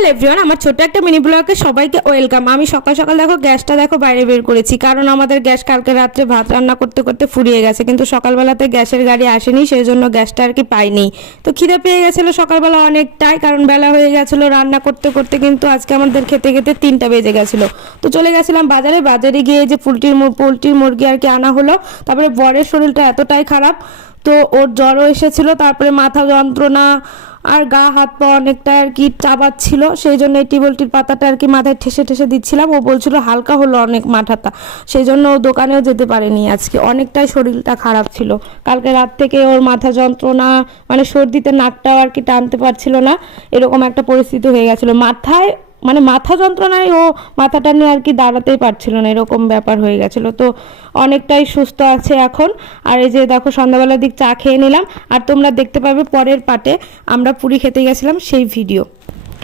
Hello everyone, আমার ছোট্ট একটা মিনি ব্লগে সবাইকে ওয়েলকাম। আমি সকাল সকাল দেখো গ্যাসটা বাইরে বের করেছি, কারণ আমাদের গ্যাস কালকে রাত্রে ভাত রান্না করতে করতে ফুরিয়ে গেছে, কিন্তু সকালবেলাতে গ্যাসের গাড়ি আসেনি, সেই জন্য গ্যাসটা আর কি পাইনি। তো খিদে পেয়ে গেছিলো সকালবেলা অনেকটাই, কারণ বেলা হয়ে গেছিলো রান্না করতে করতে, কিন্তু আজকে আমাদের খেতে খেতে 3টা বেজে গেছিলো। তো চলে গেছিলাম বাজারে গিয়ে যে পোলট্রির মুরগি আর কি আনা হলো। তারপরে বরের শরীরটা এতটাই খারাপ, তো ওর জ্বরও এসেছিলো, তারপরে মাথা যন্ত্রণা আর গা হাত পা অনেকটা আর কি চাবাচ্ছিল, সেই জন্য এই টিবলটির পাতাটা আর কি মাথায় ঠেসে ঠেসে দিচ্ছিলাম। ও বলছিল হালকা হলো অনেক মাথাটা, সেই জন্য ও দোকানেও যেতে পারেনি আজকে, অনেকটাই শরীরটা খারাপ ছিল। কালকে রাত থেকে ওর মাথা যন্ত্রণা, মানে সর্দিতে নাকটাও আর কি টানতে পারছিল না, এরকম একটা পরিস্থিতি হয়ে গেছিলো। মাথা যন্ত্রণায় ও মাথাটা নিয়ে আর কি দাঁড়াতেই পারছিল না, এরকম ব্যাপার হয়ে গেছিলো। তো অনেকটাই সুস্থ আছে এখন। আর এই যে দেখো সন্ধ্যাবেলার দিক চা খেয়ে নিলাম, আর তোমরা দেখতে পাবে পরের পার্টে আমরা পুরি খেতে গেছিলাম সেই ভিডিও।